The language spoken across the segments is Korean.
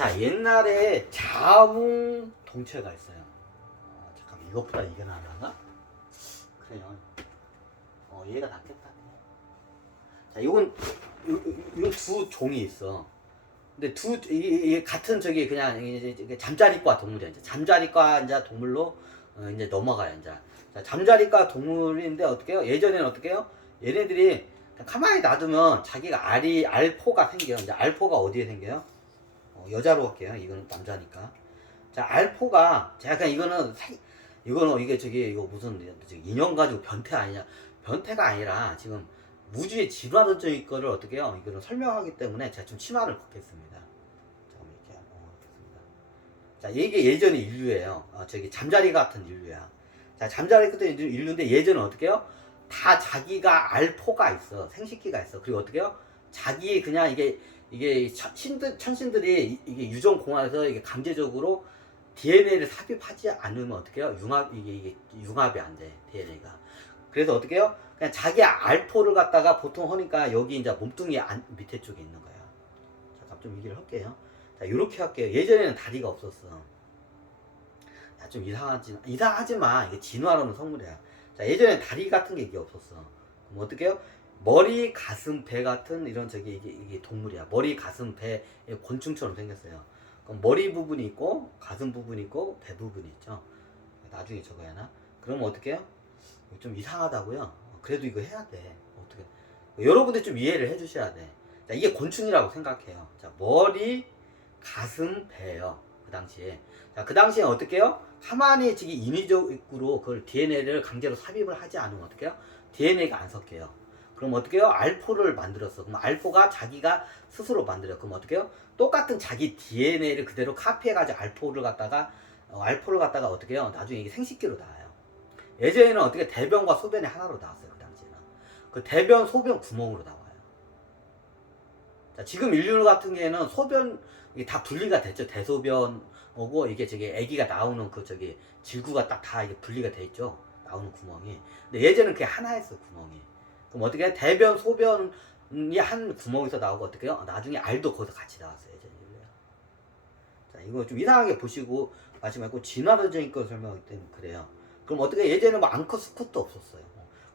자, 옛날에 자웅 동체가 있어요. 잠깐만, 이것보다 이게 나았나? 그래요. 얘가 낫겠다. 자, 이건 두 종이 있어. 근데 이게 같은 저기 그냥 이제 잠자리과 동물이야. 이제 잠자리과 이제 동물로 이제 넘어가요. 이제. 자, 잠자리과 동물인데 어떻게 해요? 예전에는 어떻게 해요? 얘네들이 가만히 놔두면 자기가 알포가 생겨요. 이제 알포가 어디에 생겨요? 여자로 할게요. 이거는 남자니까. 자, 알포가 약간 이거는 이게 이거 무슨 인형 가지고 변태 아니냐? 변태가 아니라 지금 무주의 진화론적인 거를 어떻게 해요? 이거는 설명하기 때문에 제가 좀 치마를 걷겠습니다. 잠깐만 이렇게 걷겠습니다. 자, 이게 예전의 인류예요. 잠자리 같은 인류야. 자, 잠자리 같은 인류인데 예전은 어떻게 해요? 다 자기가 알포가 있어. 생식기가 있어. 그리고 어떻게 해요? 자기 그냥 이게 천신들이 이게 유전공학에서 이게 강제적으로 DNA를 삽입하지 않으면 어떻게 해요? 이게 융합이 안 돼. DNA가. 그래서 어떻게 해요? 그냥 자기 알포를 갖다가 보통 하니까 여기 이제 몸뚱이 밑에 쪽에 있는 거야. 잠깐 좀 얘기를 할게요. 자, 요렇게 할게요. 예전에는 다리가 없었어. 야, 좀 이상하지만 이게 진화론은 성물이야. 자, 예전에 다리 같은 게 이게 없었어. 그럼 어떻게 해요? 머리, 가슴, 배 같은 이런 이게 동물이야. 머리, 가슴, 배 곤충처럼 생겼어요. 그럼 머리 부분이 있고 가슴 부분이 있고 배 부분이 있죠. 나중에 적어야 하나? 그럼 어떻게 해요? 좀 이상하다고요? 그래도 이거 해야 돼. 어떻게? 여러분들 좀 이해를 해주셔야 돼. 자, 이게 곤충이라고 생각해요. 자, 머리, 가슴, 배요. 그 당시에. 자, 그 당시에 어떻게 해요? 가만히 지금 인위적으로 그걸 DNA를 강제로 삽입을 하지 않으면 어떻게 해요? DNA가 안 섞여요. 그럼 어떻게 해요? 알포를 만들었어. 그럼 알포가 자기가 스스로 만들어요. 그럼 어떻게 해요? 똑같은 자기 DNA를 그대로 카피해가지고 알포를 갖다가 어떻게 해요? 나중에 이게 생식기로 나와요. 예전에는 어떻게 대변과 소변이 하나로 나왔어요. 그 당시에는. 그 대변, 소변 구멍으로 나와요. 자, 지금 인류 같은 경우에는 소변, 이게 다 분리가 됐죠. 대소변하고 이게 아기가 나오는 질구가 딱 다 이게 분리가 돼 있죠. 나오는 구멍이. 근데 예전에는 그게 하나였어, 구멍이. 그럼 어떻게 해? 대변, 소변이 한 구멍에서 나오고 어떻게 해요? 나중에 알도 거기서 같이 나왔어요. 예전 인류야. 자, 이거 좀 이상하게 보시고 마지 말고 진화론적인 걸 설명하기 때문에 그래요. 그럼 어떻게 예전에 뭐 앙커스컷도 없었어요.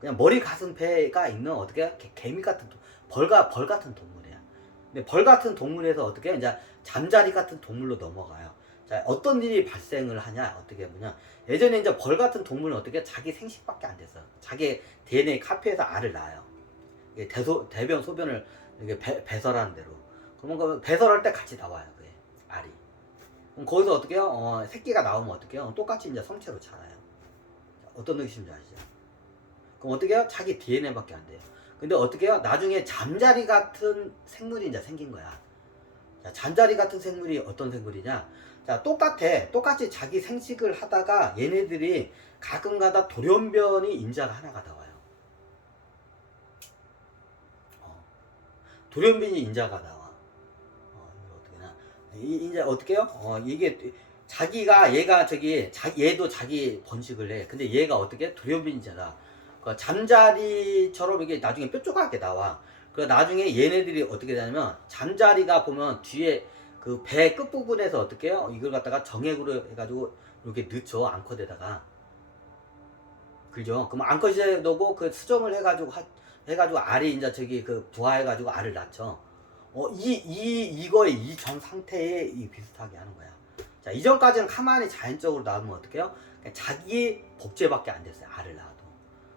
그냥 머리, 가슴, 배가 있는 어떻게 개미 같은 벌 같은 동물이야. 근데 벌 같은 동물에서 어떻게 이제 잠자리 같은 동물로 넘어가요. 자, 어떤 일이 발생을 하냐? 어떻게 뭐냐? 예전에 이제 벌 같은 동물은 어떻게 자기 생식밖에 안 됐어. 자기 DNA 카피해서 알을 낳아요. 이게 대변, 소변을 이게 배설하는 대로. 그러면 그 배설할 때 같이 나와요. 그게 알이. 그럼 거기서 어떻게 해요? 새끼가 나오면 어떻게 해요? 똑같이 이제 성체로 자라요. 어떤 느낌인지 아시죠? 그럼 어떻게 해요? 자기 DNA밖에 안 돼요. 근데 어떻게 해요? 나중에 잠자리 같은 생물이 이제 생긴 거야. 자, 잠자리 같은 생물이 어떤 생물이냐? 자, 똑같이 자기 생식을 하다가 얘네들이 가끔가다 돌연변이 인자가 하나가 나와요. 돌연변이 인자가 나와. 이거 어떻게 나? 이제 어떻게 해요? 이게 얘도 자기 번식을 해. 근데 얘가 어떻게 돌연변이잖아. 그 잠자리처럼 이게 나중에 뾰족하게 나와. 그 나중에 얘네들이 어떻게 되냐면 잠자리가 보면 뒤에 그 배 끝부분에서 어떻게 해요? 이걸 갖다가 정액으로 해가지고 이렇게 넣죠. 앙컷에다가. 그죠? 그럼 앙컷에 넣고 그 수정을 해가지고 알이 이제 부화해가지고 알을 낳죠. 이거의 이전 상태에 비슷하게 하는 거야. 자, 이전까지는 가만히 자연적으로 나오면 어떻게 해요? 그냥 자기 복제밖에 안 됐어요. 알을 낳아도.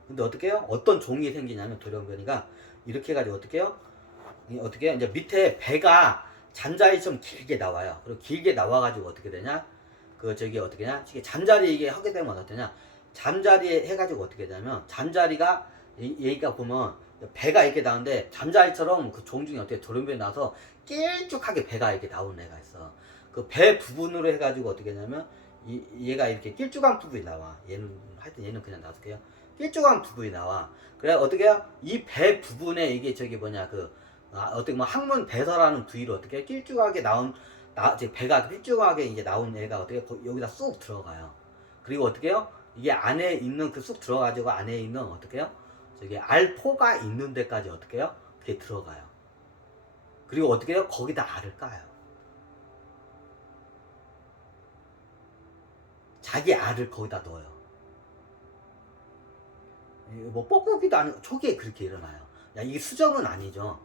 근데 어떻게 해요? 어떤 종이 생기냐면 돌연변이가 이렇게 해가지고 어떻게 해요? 이제 밑에 배가 잠자리처럼 길게 나와요. 그리고 길게 나와가지고 어떻게 되냐? 어떻게 되냐? 잠자리 이게 하게 되면 어떠냐? 잠자리 해가지고 어떻게 되냐면 잠자리가 얘가 보면 배가 이렇게 나오는데 잠자리처럼 그 종 중에 어떻게 돌연변이 나서 길쭉하게 배가 이렇게 나오는 애가 있어. 그 배 부분으로 해가지고 어떻게 되냐면 얘가 이렇게 길쭉한 부분이 나와. 얘는 그냥 놔둘게요. 길쭉한 부분이 나와. 그래 어떻게 해요? 이 배 부분에 이게 어떻게 뭐 항문 배설하는 부위로 어떻게 길쭉하게 배가 길쭉하게 이제 나온 애가 어떻게 여기다 쑥 들어가요. 그리고 어떻게 해요? 이게 안에 있는 쑥 들어가지고 안에 있는 어떻게 해요? 알포가 있는 데까지 어떻게 해요? 그게 들어가요. 그리고 어떻게 해요? 거기다 알을 까요. 자기 알을 거기다 넣어요. 뭐 뻐꾸기도 아니고 초기에 그렇게 일어나요. 야, 이게 수정은 아니죠.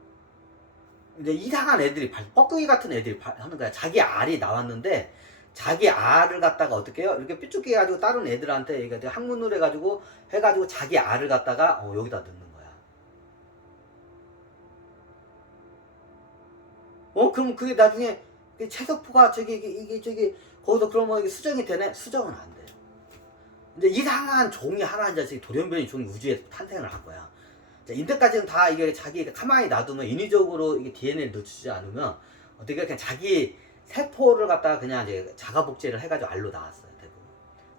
근데 이상한 애들이 뻐꾸기 같은 애들이 하는 거야. 자기 알이 나왔는데 자기 알을 갖다가 어떻게 해요? 이렇게 삐죽게 해가지고 다른 애들한테 이게 학문을 해가지고 자기 알을 갖다가 여기다 넣는 거야. 그럼 그게 나중에 체세포가 이게 거기서 그러면 이게 수정이 되네? 수정은 안 돼요. 근데 이상한 종이 하나 이제 돌연변이 종이 우주에 탄생을 한 거야. 자, 인때까지는 다 이게 자기 가만히 놔두면 인위적으로 이게 DNA를 넣지 않으면 어떻게 그냥 자기 세포를 갖다가 그냥 이제 자가 복제를 해가지고 알로 나왔어요. 대부분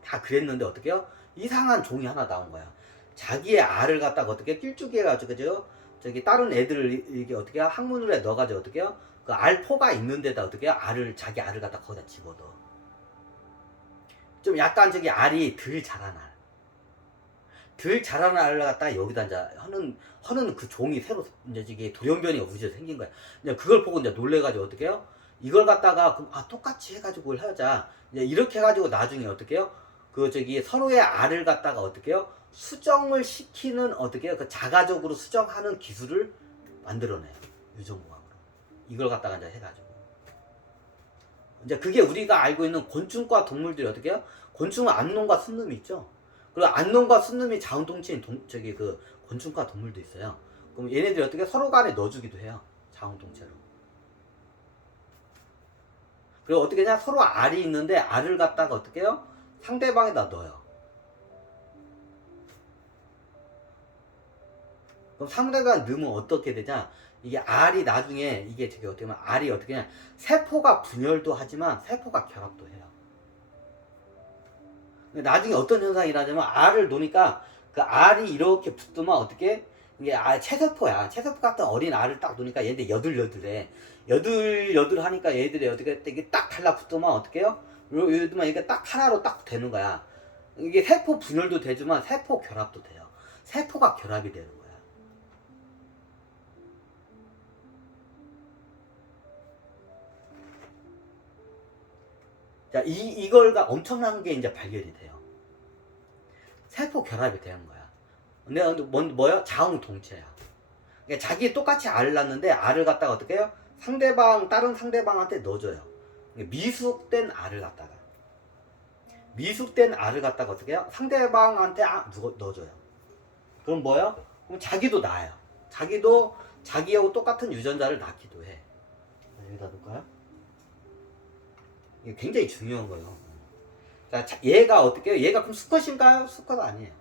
다 그랬는데 어떻게요? 이상한 종이 하나 나온 거야. 자기의 알을 갖다가 어떻게 길쭉이 해가지고 그죠? 저기 다른 애들을 이게 어떻게 항문으로 넣어가지고 어떻게요? 그 알포가 있는 데다 어떻게요? 자기 알을 갖다 거기다 집어넣어. 좀 약간 저기 알이 덜 자란 알. 덜 자라는 알을 갖다가 여기다 이제 허는 그 종이 새로 이제 이게 돌연변이가 우주에 생긴 거야. 이제 그걸 보고 이제 놀래가지고 어떻게 해요? 이걸 갖다가 똑같이 해가지고 하자. 이제 이렇게 해가지고 나중에 어떻게 해요? 그 저기 서로의 알을 갖다가 어떻게 해요? 수정을 시키는 어떻게 해요? 그 자가적으로 수정하는 기술을 만들어내요. 유전공학으로. 이걸 갖다가 이제 해가지고. 이제 그게 우리가 알고 있는 곤충과 동물들이 어떻게 해요? 곤충은 암놈과 순놈이 있죠. 그리고 암놈과 순놈이 자웅동체인 그 곤충과 동물도 있어요. 그럼 얘네들이 어떻게 서로 간에 넣어주기도 해요. 자웅동체로. 그리고 어떻게 하냐? 서로 알이 있는데 알을 갖다가 어떻게 해요? 상대방에다 넣어요. 그럼 상대방 넣으면 어떻게 되냐? 이게 알이 나중에 이게 되게 어떻게 보면 알이 어떻게 하냐? 세포가 분열도 하지만 세포가 결합도 해요. 나중에 어떤 현상이 일어나냐면 알을 놓으니까 그 알이 이렇게 붙으면 어떻게 이게 체세포야. 체세포 같은 어린 알을 딱 놓으니까 얘들 여들여들해. 여들여들하니까 얘들이 어떻게 이게 딱 달라붙으면 어떻게 해요? 예를 들면 이게 딱 하나로 딱 되는 거야. 이게 세포 분열도 되지만 세포 결합도 돼요. 세포가 결합이 되는 거야. 자, 이걸가 엄청난 게 이제 발견이 돼요. 세포 결합이 되는 거야. 근데 뭐야? 자웅동체야. 그러니까 자기 똑같이 알을 낳는데 알을 갖다가 어떻게 해요? 다른 상대방한테 넣어줘요. 미숙된 알을 갖다가 어떻게 해요? 상대방한테 넣어줘요. 그럼 뭐예요? 그럼 자기도 낳아요. 자기도 자기하고 똑같은 유전자를 낳기도 해. 여기다 놓을까요? 이게 굉장히 중요한 거예요. 자, 얘가 어떻게 해요? 얘가 그럼 수컷인가요? 수컷 아니에요.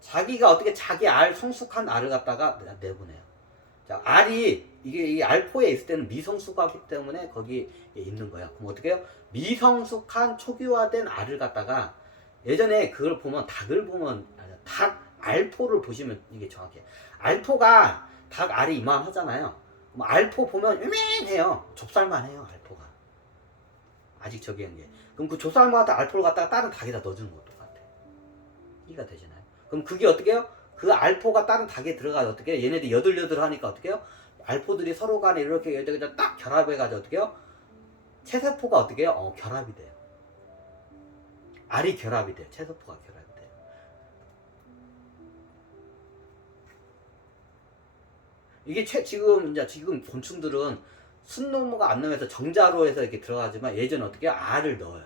자기가 어떻게 자기 성숙한 알을 갖다가 내보내요. 자, 알이 이 알포에 있을 때는 미성숙하기 때문에 거기에 있는 거야. 그럼 어떻게 해요? 미성숙한 초기화된 알을 갖다가 예전에 그걸 보면 닭 알포를 보시면 이게 정확해요. 알포가 닭 알이 이만하잖아요. 그럼 알포 보면 유명해요. 좁쌀만 해요. 알포가 아직 저기 한 게. 그럼 그 좁쌀만 같은 알포를 갖다가 다른 닭에다 넣어주는 것도 똑같아. 이해가 되시나요? 그럼 그게 어떻게 해요? 그 알포가 다른 닭에 들어가서 어떻게 해요? 얘네들이 여들여들 하니까 어떻게 해요? 알포들이 서로 간에 이렇게 딱 결합해가지고 어떻게 해요? 체세포가 어떻게 해요? 결합이 돼요. 알이 결합이 돼요. 체세포가 결합이 돼요. 이게 지금 곤충들은 순놈무가 안 나오면서 정자로 해서 이렇게 들어가지만 예전에 어떻게 해요? 알을 넣어요.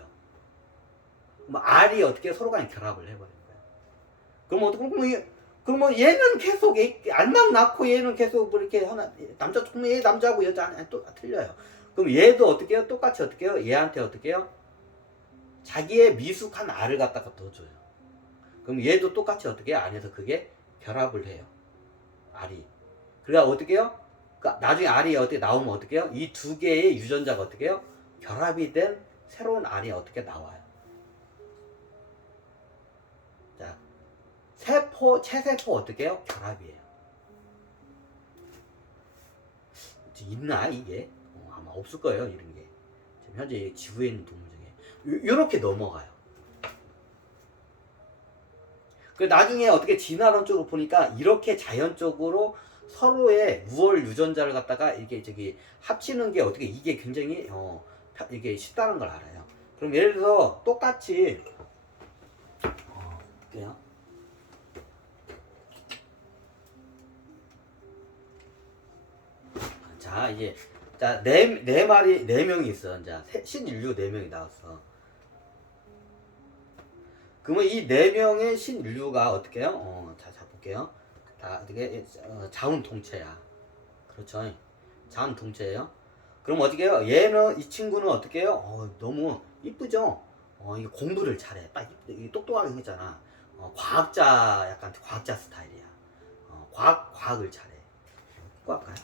그럼 알이 어떻게 서로 간에 결합을 해버리는 거예요. 그러면 얘는 계속 알만 낳고 얘는 계속 뭐 이렇게 얘 남자고 여자 또 틀려요. 그럼 얘도 어떻게 해요? 똑같이 어떻게 해요? 얘한테 어떻게 해요? 자기의 미숙한 알을 갖다가 넣어줘요. 그럼 얘도 똑같이 어떻게 해요? 안에서 그게 결합을 해요. 알이. 그러니까 어떻게 해요? 그러니까 나중에 알이 어떻게 나오면 어떻게 해요? 이 두 개의 유전자가 어떻게 해요? 결합이 된 새로운 알이 어떻게 나와요. 자, 체세포 어떻게 해요? 결합이에요. 있나 이게? 아마 없을 거예요 이런 게. 지금 현재 지구에 있는 동물 중에 요렇게 넘어가요. 그 나중에 어떻게 진화론적으로 보니까 이렇게 자연적으로 서로의 우월 유전자를 갖다가 이게 합치는 게 어떻게 이게 굉장히 이게 쉽다는 걸 알아요. 그럼 예를 들어서 똑같이 볼게요. 자, 이제 자, 네 마리, 네 명이 있어. 자, 신인류 네 명이 나왔어. 그러면 이 네 명의 신인류가 어떻게 해요? 자, 볼게요. 다 어떻게 자운동체야. 그렇죠. 자운동체예요. 그럼 어떻게 해요? 얘는 이 친구는 어떻게 해요? 너무 이쁘죠? 이게 공부를 잘해. 딱 이게 똑똑하게 생겼잖아. 과학자 약간 과학자 스타일이야. 과학을 잘해. 꼭 할까요?